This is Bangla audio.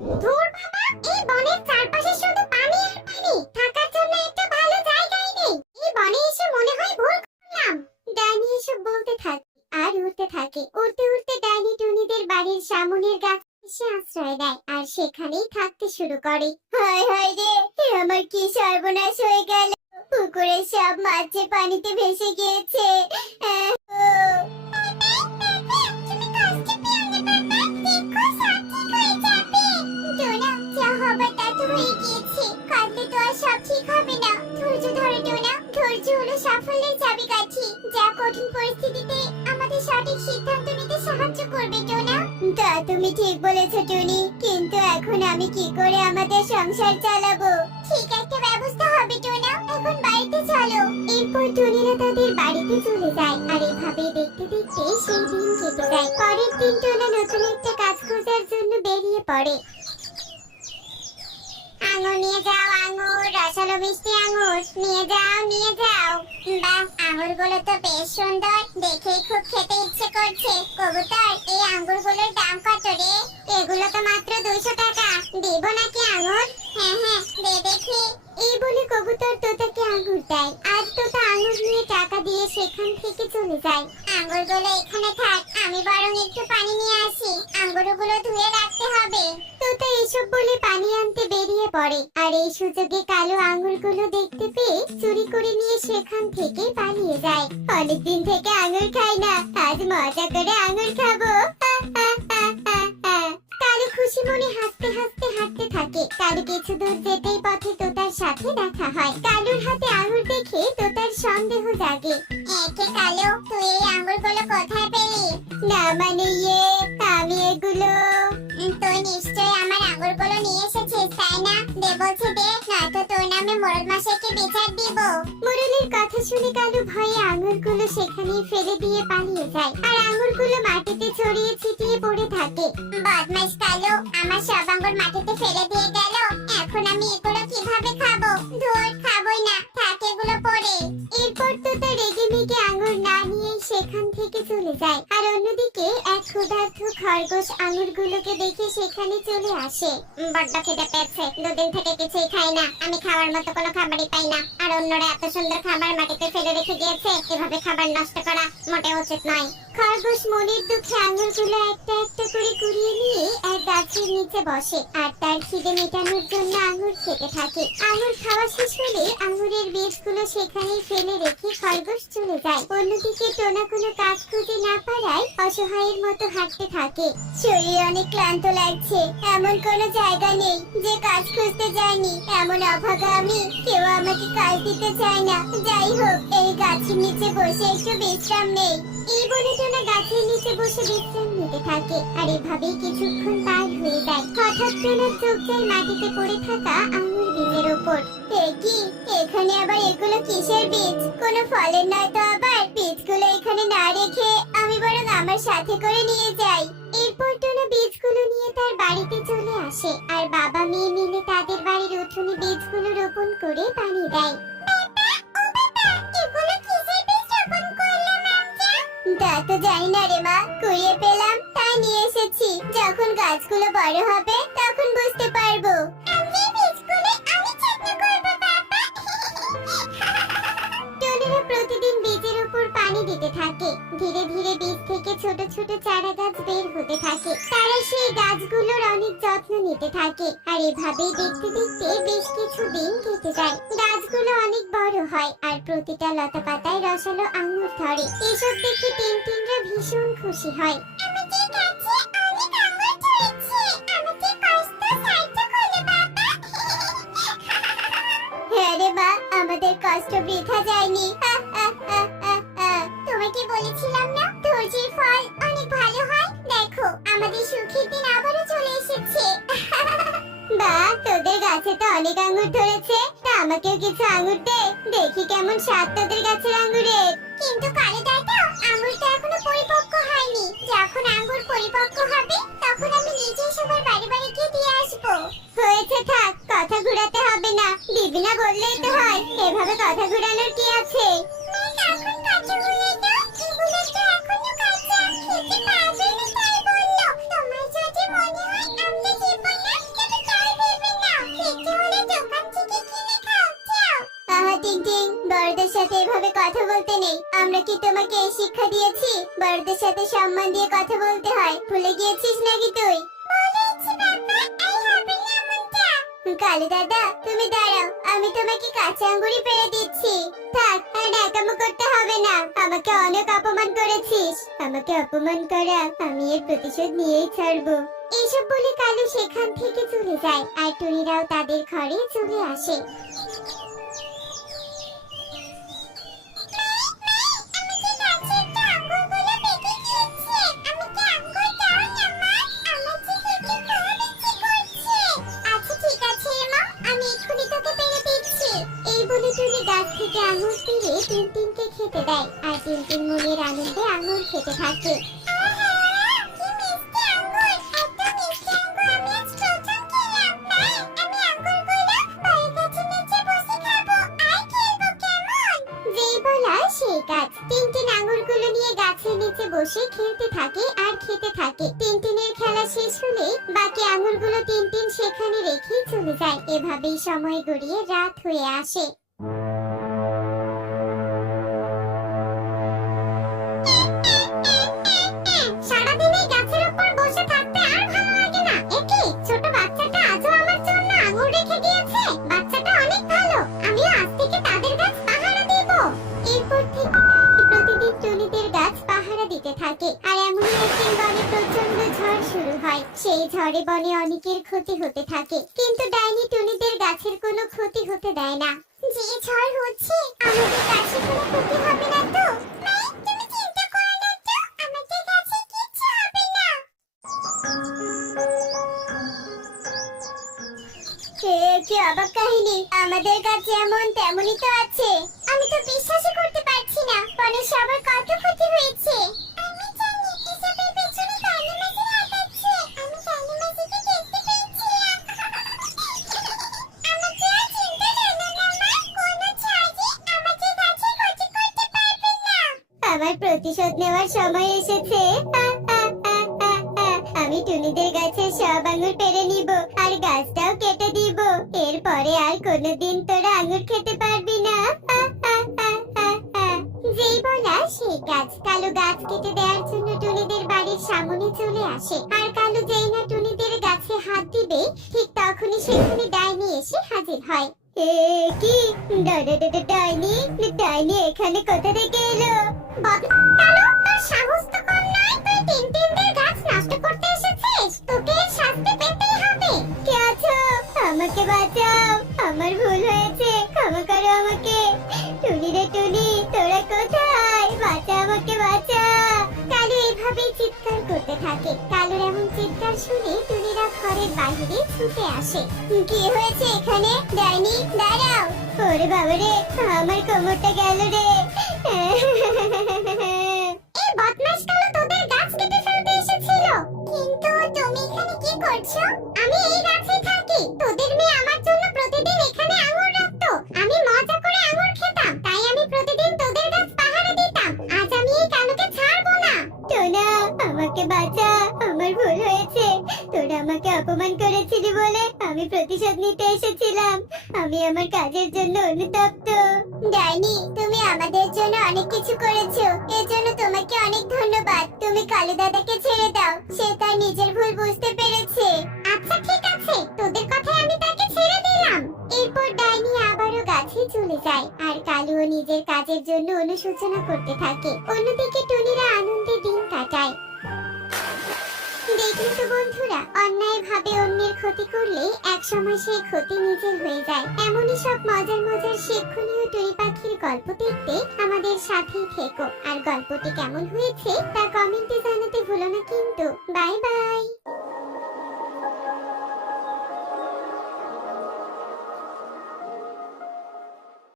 ধুর বাবা, এই বনের চারপাশে শুধু পানি আর পানি, থাকার জন্য একটা ভালো জায়গাই নেই। এই বনে এসে মনে হয় ভুল করলাম। ডাইনি এসব বলতে থাকে আর উড়তে থাকে। উড়তে উড়তে ডাইনি টুনিদের বাড়ির সামনের গাছ এসে আশ্রয় দেয় আর সেখানেই থাকতে শুরু করে। হায় হায় রে, আমার কি সর্বনাশ হয়ে গেল। পুকুরের সব মাছ যে পানিতে ভেসে গিয়েছে। সাফল্যের চাবিকাঠি, যা কঠিন পরিস্থিতিতে আমাদের সঠিক সিদ্ধান্ত নিতে সাহায্য করবে টোনা। তা তুমি ঠিক বলেছো টুনি, কিন্তু এখন আমি কি করে আমাদের সংসার চালাবো? ঠিক একটা ব্যবস্থা হবে টোনা, এখন বাড়িতে চলো। এরপর টুনিরা তাদের বাড়িতে চলে যায় আর এভাবে দেখতে দেখতে সেই দিন কেটে যায়। পরের দিন টোনা নতুন একটা কাজ খোঁজার জন্য বেরিয়ে পড়ে। আঙুর নিয়ে যাও, আঙুর, রসালো মিষ্টি আঙুর নিয়ে যাও, নিয়ে যাও। বাহ, আঙুরগুলো তো বেশ সুন্দর, দেখে খুব খেতে ইচ্ছে করছে। কবুতর, এই আঙুরগুলোর দাম কত রে? এগুলো তো মাত্র 200 টাকা। দেব নাকি আঙুর? হ্যাঁ হ্যাঁ, দে দেখি। এই বলে কবুতর তোতাকে আঙুর দেয় আর তোতা আঙুর নিয়ে টাকা দিয়ে সেখান থেকে চলে যায়। আঙুরগুলো এখানে থাক, আমি বরং একটু পানি নিয়ে আসি। আঙুরগুলো ধুয়ে রাখতে হবে। তোতা এসব বলে পানি আনতে বেরিয়ে পড়ে আর এই সুযোগে কালো আঙুরগুলো দেখতে পেয়ে চুরি করে নিয়ে সেখান থেকে পালিয়ে যায়। অনেকদিন থেকে আঙুর খাই না, আজ মজা করে আঙুর খাবো। কালু খুশি মনে হাসতে হাসতে হাঁটতে থাকে। কালু কিছু দূর যেতেই পথে তোতার সাথে দেখা হয়। কালুর হাতে আঙুর দেখে তোতার সন্দেহ জাগে। একে কালু, তুই এই আঙুরগুলো কোথায় পেলি? না মানে আমি এগুলো। তুই নিশ্চয়ই আমার আঙুরগুলো নিয়ে এসেছিস, তাই না? দে বলছি দে, নয়তো তোর নামে মোড়ল মশাইকে বিচার দিব। মোড়লের কথা শুনে কালু ভয়ে আঙুরগুলো সেখানেই ফেলে দিয়ে পালিয়ে যায় আর আঙুরগুলো মাটিতে ছড়িয়ে ছিটিয়ে পড়ে থাকে। বদমাইশ কালু, আমার সব আঙুর মাটিতে ফেলে দিয়ে গেল। এখন আমি এগুলো কিভাবে খাবো? ধুর, খাবোই না, থাক এগুলো পড়ে। এরপর তো তার রেগে মেগে আঙুর না নিয়ে সেখান থেকে চলে যায় আর অন্যদিকে এক ক্ষুধার্ত খরগোশ আঙুরগুলোকে দেখে সেখানে চলে আসে। বড্ড খিদে পেয়েছে, দুদিন থেকে কিছুই খাই না, আমি খাওয়ার মতো কোনো খাবারই পাই না। আর অন্যরা এত সুন্দর খাবার মাটিতে ফেলে রেখে দিয়েছে, এভাবে খাবার নষ্ট করা মোটেও উচিত নয়। খরগোশ মনের দুঃখে আঙুরগুলো একটা একটা করে কুড়িয়ে নিয়ে এক গাছের নিচে বসে আর তার খিদে মেটানোর জন্য আঙুর খেতে থাকে। আঙুর খাওয়া শেষ হলে আঙুরের বীজগুলো সেখানেই ফেলে রেখে খরগোশ চলে যায়। অন্যদিকে টোনা কোনো কাজ খুঁজে না পারায় অসহায়ের মতো হাঁটতে থাকে। শরীর অনেক ক্লান্ত লাগছে, এমন কোনো জায়গা নেই যে কাজ খুঁজতে যায়নি। এমন অভাগা আমি, কেউ আমাকে কাজ দিতে চায় না। যাই হোক, এই গাছের নিচে বসে একটু বিশ্রাম নেই। এই বলে টোনা গাছের নিচে বসে বিশ্রাম নিতে থাকে আর এভাবেই কিছুক্ষণ পার হয়ে যায়। হঠাৎ টোনার চোখ যায় মাটিতে পড়ে থাকা আঙুর বীজের উপর। কি, এখানে আবার এগুলো কিসের বীজ? কোনো ফলের নয় তো আবার? বীজগুলো এখানে না রেখে আমি বরং আমার সাথে করে নিয়ে যাই। এরপর টোনা বীজগুলো নিয়ে তার বাড়িতে চলে আসে আর বাবা মেয়ে মিলে তাদের বাড়ির উঠোনে বীজগুলো রোপণ করে পানি দেয়। তা তো জানি না রে মা, কুড়িয়ে পেলাম তাই নিয়ে এসেছি। যখন গাছগুলো বড় হবে তখন বুঝতে পারবো। টোনারা প্রতিদিন বীজের উপর পানি দিতে থাকে। ধীরে ধীরে বীজ থেকে ছোট ছোট চারা গাছ বের হতে থাকে। তারা সেই গাছগুলোর অনেক যত্ন নিতে থাকে আর এভাবেই দেখতে দেখতে বেশ কিছু দিন কেটে যায়। গাছগুলো অনেক বড় হয় আর প্রতিটা লতা পাতায় রসালো আঙুর ধরে। এসব দেখে টিনটিনরা ভীষণ খুশি হয়। হ্যাঁ রে মা, আমাদের কষ্ট বৃথা যায়নি। তোমাকে বলেছিলাম না, ধৈর্যের ফল অনেক ভালো হয়। দেখো, আমাদের সুখের দিন আবারও চলে এসেছে। বাহ, তোদের গাছে তো অনেক আঙুর ধরেছে, তা আমাকেও কিছু আঙুর দে, দেখি কেমন স্বাদ তোদের গাছের আঙুরের। কিন্তু কালে দাদা, আঙুরটা এখনো পরিপক্ক হয়নি। যখন আঙুর পরিপক্ক হবে তখন আমি নিজেই সবার বাড়ি বাড়ি গিয়ে দিয়ে আসবো। হয়েছে, থাক, কথা ঘুরাতে হবে না, দিদি না বললেই তো হয়। এভাবে কথা ঘুরানোর কি আছে? এখন কাঁচা হয়ে না, এগুলো তো এখনো কাঁচা, খেতে পারবে না তাই বললো। তোমার যদি মনে হয় আমরা জীবন না, কি তোমাকে এই শিক্ষা দিয়েছি বড়দের সাথে সম্মান দিয়ে কথা বলতে হয়? ভুলে গিয়েছিস নাকি তুই? কালু দাদা তুমি দাঁড়াও, আমি তোমাকে কাঁচা আঙ্গুরই পেড়ে দিচ্ছি। থাক, আর ন্যাকামো করতে হবে না। আমাকে অনেক অপমান করেছিস, আমাকে অপমান করা আমি এর প্রতিশোধ নিয়েই ছাড়বো। এইসব বলে কালু সেখান থেকে চলে যায় আর টুনিরাও তাদের ঘরে চলে আসে। আঙুর পেড়ে টিনটিনকে খেতে দেয় আর টিনটিন মনের আনন্দে আঙুর খেতে থাকে। টিনটিন আঙুরগুলো নিয়ে গাছের নিচে বসে খেলতে থাকে আর খেতে থাকে। টিনটিনের খেলা শেষ হলে বাকি আঙুরগুলো টিনটিন সেখানে রেখেই চলে যায়। এভাবেই সময় গড়িয়ে রাত হয়ে আসে। সেই ঝড়ে বনে অনেকের ক্ষতি হতে থাকে, কিন্তু ডাইনি টুনিদের গাছের কোনো ক্ষতি হতে দেয় না। যে ঝড় হচ্ছে আমাদের গাছে কোনো ক্ষতি হবে না তো? তুমি চিন্তা করো না তো, আমাদের গাছে কিচ্ছু হবে না। কি অবাক কাহিনী, আমাদের গাছে এমন তেমনই তো আছে। আমি তো বিশ্বাসই করতে পারছি না, বনে সবার কত ক্ষতি হয়েছে। আমার প্রতিশোধ নেওয়ার সময় এসেছে। আমি টুনিদের গাছে সব আঙুর পেড়ে নিব আর গাছটাও কেটে দিব। এরপরে আর কোনোদিন তোরা আঙুর খেতে পারবি না। যেই বলা সেই গাছ। কালু গাছ কেটে দেওয়ার জন্য টুনিদের বাড়ির সামনে চলে আসে। আর কালু যেই না টুনিদের গাছে হাত দিবে ঠিক তখনই সেখানে ডাইনি এসে হাজির হয়। কি ডাইনি ডাইনি এখানে কোথা থেকে এলো? কালু, তোর সাহস তো কম নয়, তুই টিনটিনদের গাছ নষ্ট করতে এসেছিস। তোকে শাস্তি পেতেই হবে। কে আছো? আমাকে বাঁচাও, আমার ভুল হয়েছে, ক্ষমা করো আমাকে। টুনি রে টুনি, তোরা কোথায়? বাঁচা আমাকে, বাঁচা। কালু এভাবেই চিৎকার করতে থাকে। কালুর এমন চিৎকার শুনে টুনিরা ঘরের বাইরে ছুটে আসে। কি হয়েছে এখানে? ডাইনি দাঁড়াও। ওরে বাবারে, আমার কোমরটা গেল রে। এই বদমাশ কালু তোদের গাছ কেটে ফেলতে এসেছিল। কিন্তু তুমি এখানে কি করছো? আমি এই গাছেই থাকি। তোদের মেয়ে আমার জন্য প্রতিদিন এখানে আঙুর রাখতো। আমি মজা করে আঙুর খেতাম, তাই আমি প্রতিদিন তোদের গাছ পাহারা দিতাম। আজ আমি এই কালুকে ছাড়বো না। টোনা, আমাকে বাঁচা, আমার ভুল হয়েছে। তোরা আমাকে অপমান করেছিলি বলে আমি প্রতিশোধ নিতে এসেছিলাম। আমি আমার কাজের জন্য অনুতপ্ত। ডাইনি, তুমি আমাদের জন্য অনেক কিছু করেছো, এর জন্য তোমাকে অনেক ধন্যবাদ। তুমি কালু দাদাকে ছেড়ে দাও, সে তার নিজের ভুল বুঝতে পেরেছে। আচ্ছা ঠিক আছে, তোদের কথায় আমি তাকে ছেড়ে দিলাম। এরপর ডাইনি আবারও গাছে চলে যায় আর কালুও নিজের কাজের জন্য অনুশোচনা করতে থাকে। অন্যদিকে টুনিরা আনন্দে দিন কাটায়। দেখলে তো বন্ধুরা, অন্যায় ভাবে অন্যের ক্ষতি করলে একসময় সেই ক্ষতি নিজের হয়ে যায়। এমনই সব মজার মজার শিক্ষণীয় টুনি পাখির গল্প দেখতে আমাদের সাথেই থেকো। আর গল্পটি কেমন হয়েছে তা কমেন্টে জানাতে ভুলো না কিন্তু। Bye bye.